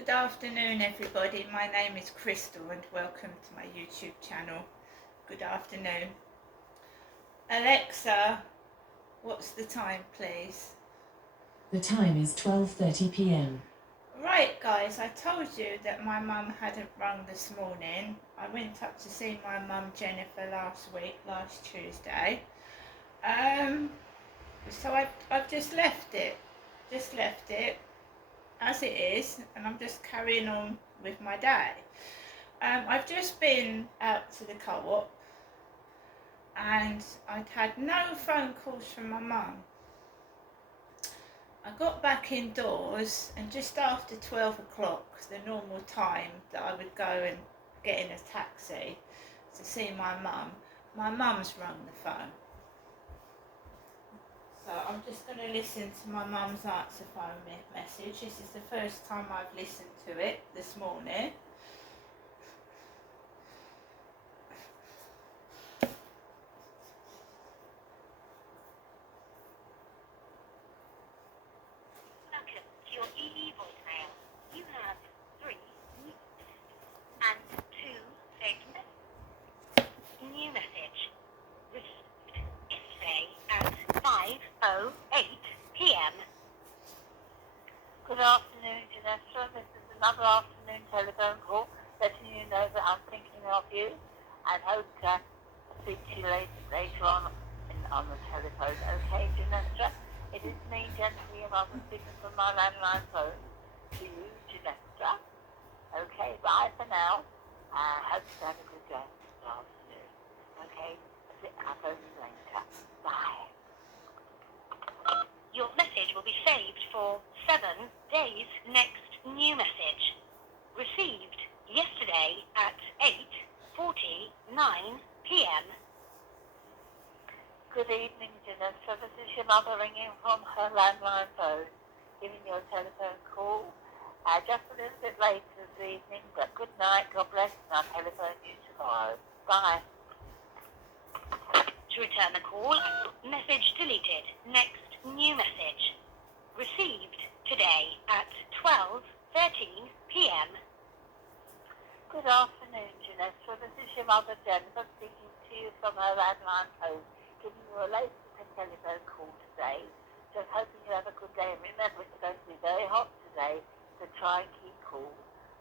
Good afternoon everybody, my name is Crystal and welcome to my YouTube channel. Good afternoon. Alexa, what's the time please? The time is 12:30 p.m. Right guys, I told you that my mum hadn't rung this morning. I went up to see my mum Jennifer last Tuesday. So I've just left it as it is, and I'm just carrying on with my day. I've just been out to the co-op and I'd had no phone calls from my mum. I got back indoors and just after 12 o'clock, the normal time that I would go and get in a taxi to see my mum's rung the phone. So I'm just going to listen to my mum's answer phone message. This is the first time I've listened to it this morning. Welcome to your EE voicemail. You have 3 and 2 segments. New message. Received yesterday at 5:08 p.m. Good afternoon, Janessa. This is another afternoon telephone call letting you know that I'm thinking of you and hope to speak to you later on the telephone. Okay, Janessa? It is me, Jennifer, your mother, speaking from my landline phone to you, Janessa. Okay, bye for now. Hope you have a good day this afternoon. Okay, I'll phone you later. Bye. Your message will be saved for 7 days. Next new message. Received yesterday at 8:49 p.m. Good evening, Janessa. This is your mother ringing from her landline phone, giving you a telephone call. Just a little bit late this evening, but good night, God bless, and I'll telephone you tomorrow. Bye. To return the call, message deleted. Next new message. Received today at 12:13 p.m. Good afternoon, Janessa. This is your mother, Jennifer, speaking to you from her landline phone, giving you a late telephone call today. Just hoping you have a good day. And remember, it's going to be very hot today, so try and keep cool.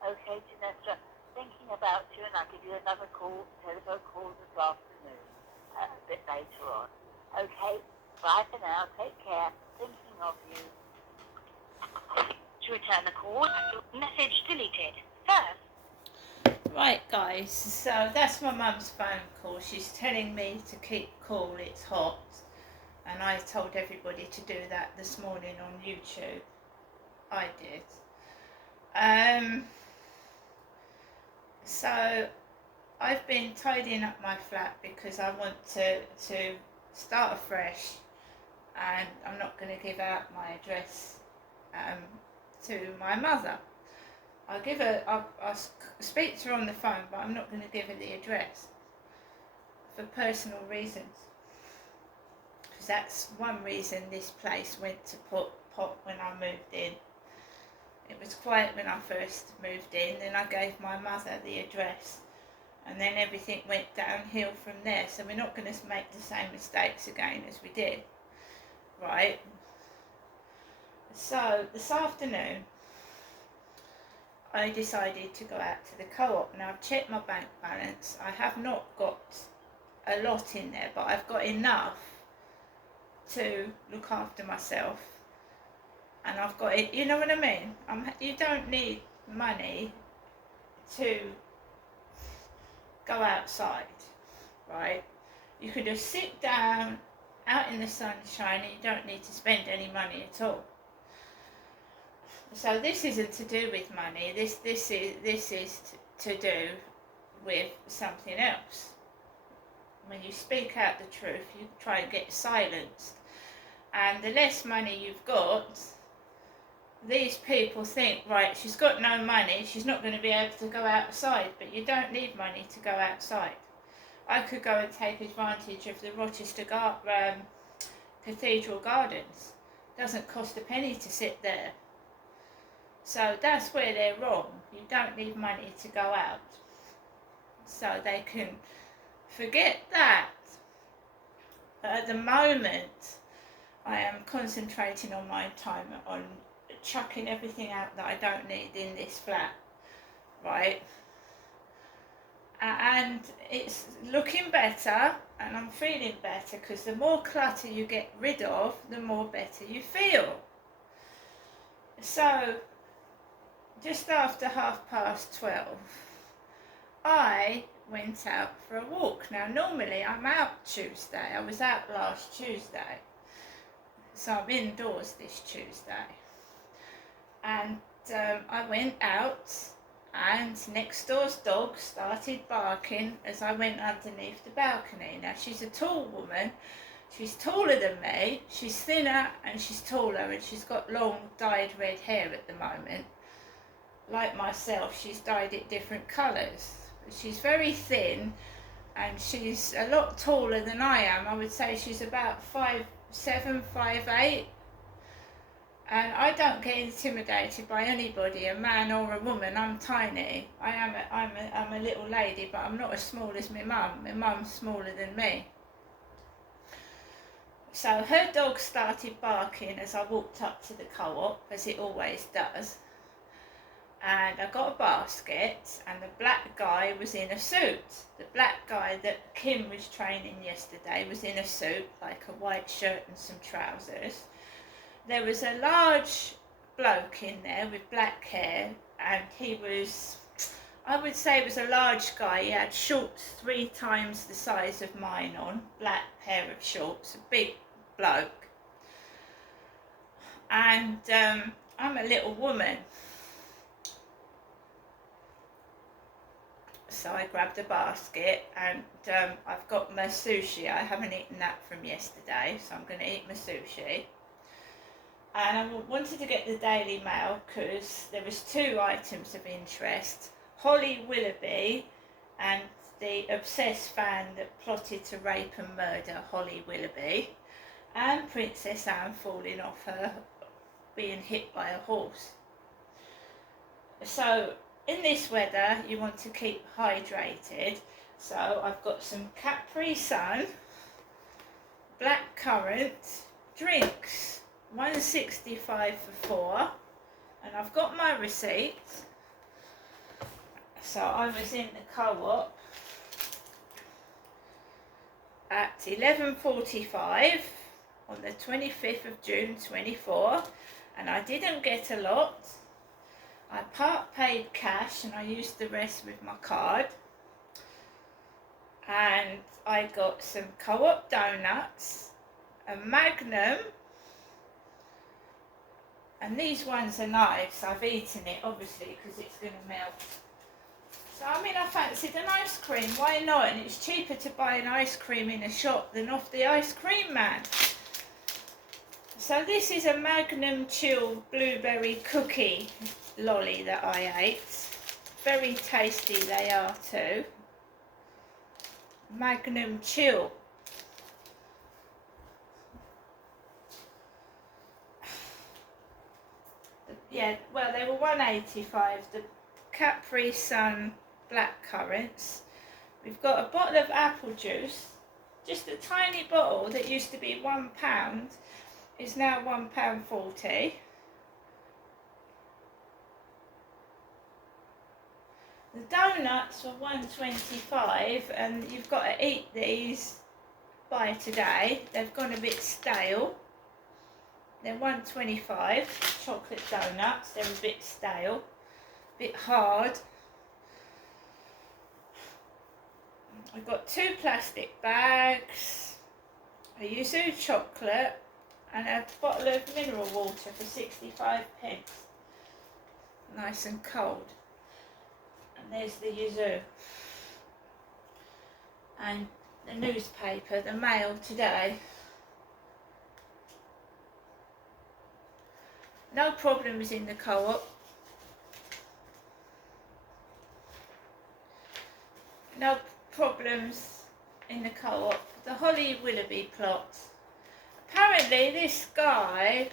Okay, Janessa, thinking about you, and I'll give you another telephone call this afternoon, a bit later on. Okay, bye for now. Take care. Thinking of you. To return the call, message deleted. First. Right guys, so that's my mum's phone call. She's telling me to keep cool, it's hot. And I told everybody to do that this morning on YouTube. I did. So I've been tidying up my flat because I want to start afresh, and I'm not going to give out my address to my mother. I'll speak to her on the phone, but I'm not going to give her the address for personal reasons. Because that's one reason this place went to pot when I moved in. It was quiet when I first moved in, then I gave my mother the address, and then everything went downhill from there. So we're not going to make the same mistakes again as we did, right? So this afternoon I decided to go out to the co-op. Now I've checked my bank balance. I have not got a lot in there, but I've got enough to look after myself, and I've got it, you know what I mean? You don't need money to go outside, right? You can just sit down out in the sunshine and you don't need to spend any money at all. So this isn't to do with money, this is to do with something else. When you speak out the truth, you try and get silenced. And the less money you've got, these people think, right, she's got no money, she's not going to be able to go outside. But you don't need money to go outside. I could go and take advantage of the Rochester Cathedral Gardens. It doesn't cost a penny to sit there. So that's where they're wrong. You don't need money to go out. So they can forget that. But at the moment, I am concentrating on my time on chucking everything out that I don't need in this flat, right? And it's looking better and I'm feeling better, because the more clutter you get rid of, the more better you feel. So just after 12:30, I went out for a walk. Now normally I'm out Tuesday, I was out last Tuesday, so I'm indoors this Tuesday, and I went out and next door's dog started barking as I went underneath the balcony. Now she's a tall woman, she's taller than me, she's thinner and she's taller, and she's got long dyed red hair at the moment. Like myself, she's dyed it different colours. She's very thin and she's a lot taller than I am. I would say she's about 5'7", 5'8". And I don't get intimidated by anybody, a man or a woman. I'm tiny. I'm a little lady, but I'm not as small as my mum. My mum's smaller than me. So her dog started barking as I walked up to the co-op, as it always does. And I got a basket, and the black guy was in a suit. The black guy that Kim was training yesterday was in a suit, like a white shirt and some trousers. There was a large bloke in there with black hair, and he was, I would say, was a large guy. He had shorts 3 times the size of mine on, black pair of shorts, a big bloke. And I'm a little woman. So I grabbed a basket, and I've got my sushi. I haven't eaten that from yesterday, so I'm going to eat my sushi. And I wanted to get the Daily Mail because there was 2 items of interest: Holly Willoughby and the obsessed fan that plotted to rape and murder Holly Willoughby, and Princess Anne falling off her, being hit by a horse. So in this weather you want to keep hydrated, so I've got some Capri Sun, black currant, drinks, $1.65 for 4, and I've got my receipt. So I was in the co-op at 11:45 on the 25th of June 24, and I didn't get a lot. I part paid cash and I used the rest with my card. And I got some co-op doughnuts, a Magnum, and these ones are nice. I've eaten it obviously because it's going to melt. So I mean, I fancied an ice cream, why not? And it's cheaper to buy an ice cream in a shop than off the ice cream man. So this is a Magnum Chill blueberry cookie lolly that I ate. Very tasty they are too. Magnum Chill. Yeah, well, they were $1.85. The Capri Sun black currants. We've got a bottle of apple juice, just a tiny bottle that used to be £1, is now £1.40. The donuts were $1.25, and you've got to eat these by today. They've gone a bit stale. They're $1.25, chocolate donuts. They're a bit stale, a bit hard. I've got 2 plastic bags, a yuzu chocolate, and a bottle of mineral water for 65 pence. Nice and cold. And there's the yuzu. And the newspaper, the Mail today. No problems in the co-op. No problems in the co-op. The Holly Willoughby plot. Apparently this guy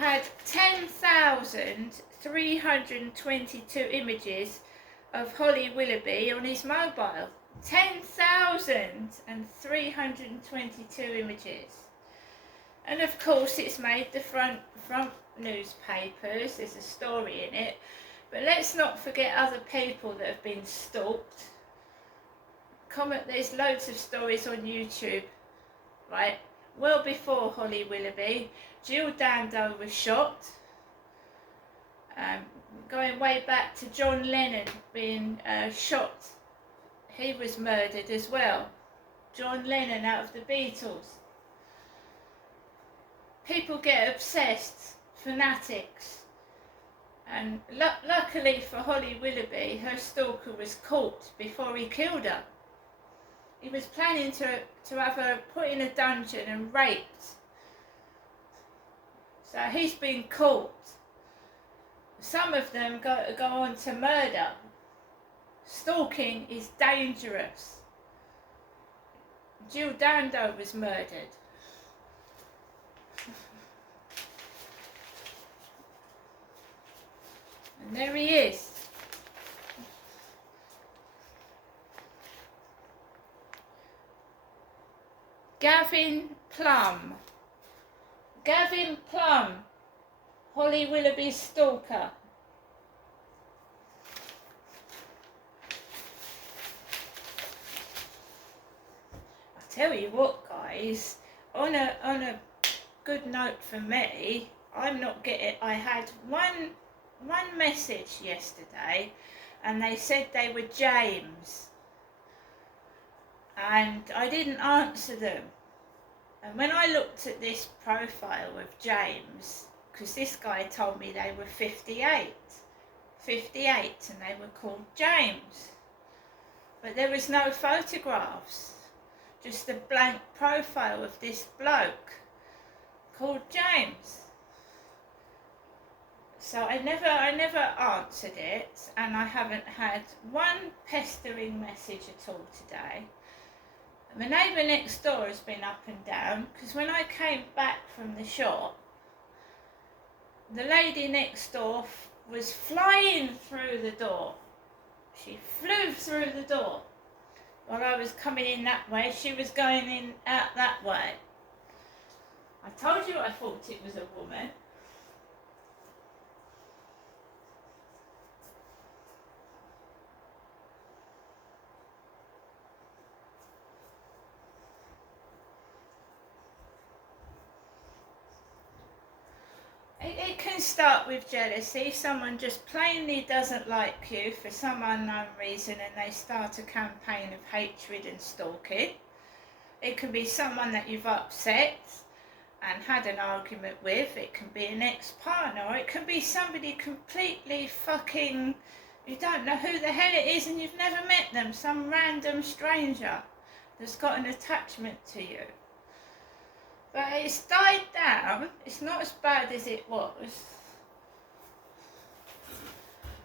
had 10,322 images of Holly Willoughby on his mobile. 10,322 images. And of course it's made the front newspapers, there's a story in it. But let's not forget other people that have been stalked. There's loads of stories on YouTube, right? Well before Holly Willoughby, Jill Dando was shot. Going way back to John Lennon being shot, he was murdered as well. John Lennon out of the Beatles. People get obsessed, fanatics. And luckily for Holly Willoughby, her stalker was caught before he killed her. He was planning to have her put in a dungeon and raped. So he's been caught. Some of them go on to murder. Stalking is dangerous. Jill Dando was murdered. And there he is. Gavin Plum. Gavin Plum, Holly Willoughby's stalker. I tell you what, guys, on a good note for me, I'm not getting. I had one message yesterday, and they said they were James, and I didn't answer them. And when I looked at this profile of James, because this guy told me they were 58, and they were called James. But there was no photographs, just a blank profile of this bloke called James. So I never answered it, and I haven't had one pestering message at all today. My neighbour next door has been up and down, because when I came back from the shop, the lady next door was flying through the door. She flew through the door. While I was coming in that way, she was going in out that way. I told you I thought it was a woman. It can start with jealousy. Someone just plainly doesn't like you for some unknown reason, and they start a campaign of hatred and stalking. It can be someone that you've upset and had an argument with. It can be an ex-partner, or it can be somebody completely fucking, you don't know who the hell it is and you've never met them, some random stranger that's got an attachment to you. But it's died down. It's not as bad as it was.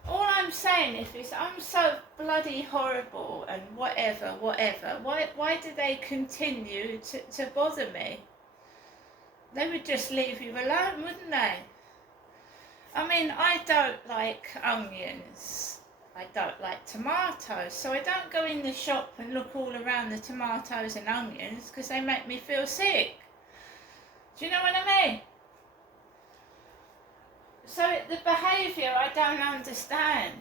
All I'm saying is I'm so bloody horrible and whatever. Why do they continue to bother me? They would just leave you alone, wouldn't they? I mean, I don't like onions. I don't like tomatoes. So I don't go in the shop and look all around the tomatoes and onions because they make me feel sick. Do you know what I mean? So the behaviour I don't understand.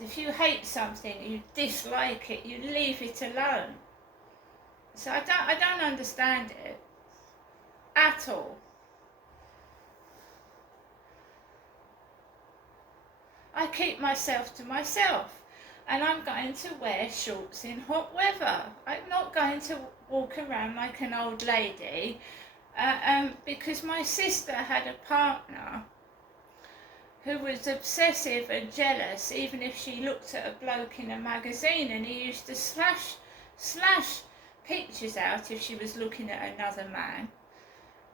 If you hate something, you dislike it, you leave it alone. So I don't understand it at all. I keep myself to myself, and I'm going to wear shorts in hot weather. I'm not going to walk around like an old lady. Because my sister had a partner who was obsessive and jealous, even if she looked at a bloke in a magazine, and he used to slash pictures out if she was looking at another man.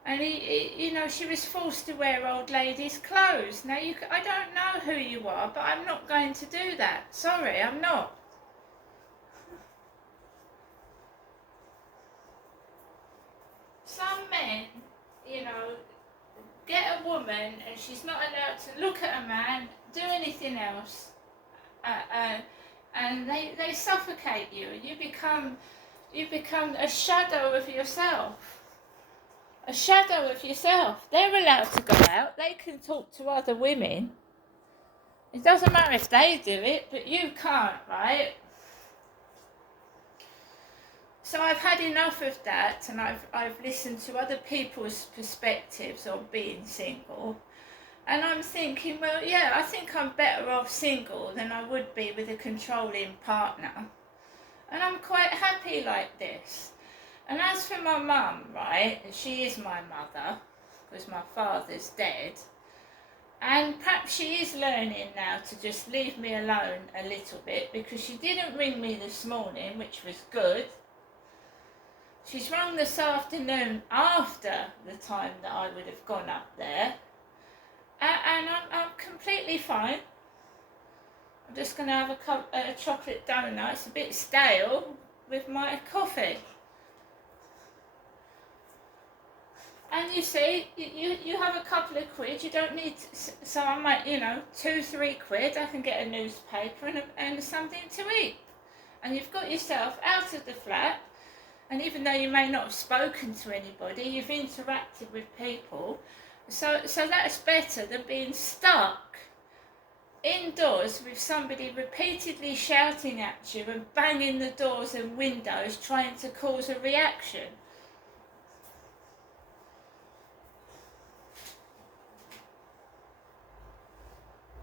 And she was forced to wear old ladies' clothes. Now, I don't know who you are, but I'm not going to do that. Sorry, I'm not. Some men, get a woman and she's not allowed to look at a man, do anything else. And they suffocate you. You become a shadow of yourself. A shadow of yourself. They're allowed to go out. They can talk to other women. It doesn't matter if they do it, but you can't, right? So I've had enough of that, and I've listened to other people's perspectives on being single. And I'm thinking, well, yeah, I think I'm better off single than I would be with a controlling partner. And I'm quite happy like this. And as for my mum, right, she is my mother, because my father's dead. And perhaps she is learning now to just leave me alone a little bit, because she didn't ring me this morning, which was good. She's rung this afternoon after the time that I would have gone up there. And I'm completely fine. I'm just going to have a chocolate donut. It's a bit stale with my coffee. And you see, you have a couple of quid. You don't need so I might, 2-3 quid. I can get a newspaper and something to eat. And you've got yourself out of the flat. And even though you may not have spoken to anybody, you've interacted with people. So that's better than being stuck indoors with somebody repeatedly shouting at you and banging the doors and windows trying to cause a reaction.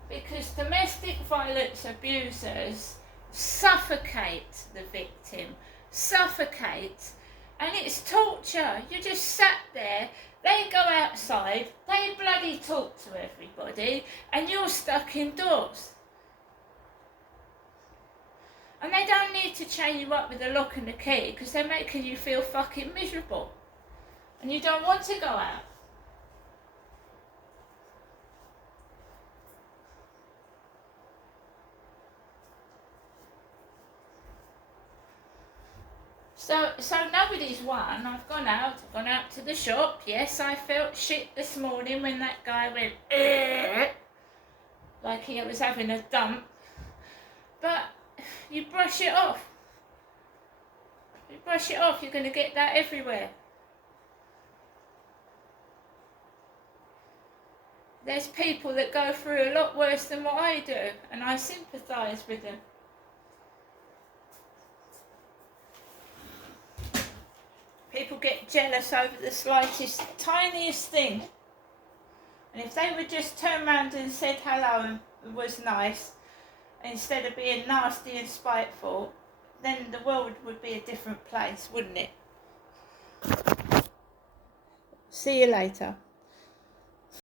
Because domestic violence abusers suffocate the victim, and it's torture. You just sat there. They go outside, they bloody talk to everybody, and you're stuck indoors. And they don't need to chain you up with a lock and a key, because they're making you feel fucking miserable. And you don't want to go out. So nobody's won. I've gone out to the shop. Yes, I felt shit this morning when that guy went, like he was having a dump. But you brush it off. You're going to get that everywhere. There's people that go through a lot worse than what I do, and I sympathise with them. People get jealous over the slightest, tiniest thing. And if they would just turn around and said hello and was nice, instead of being nasty and spiteful, then the world would be a different place, wouldn't it? See you later.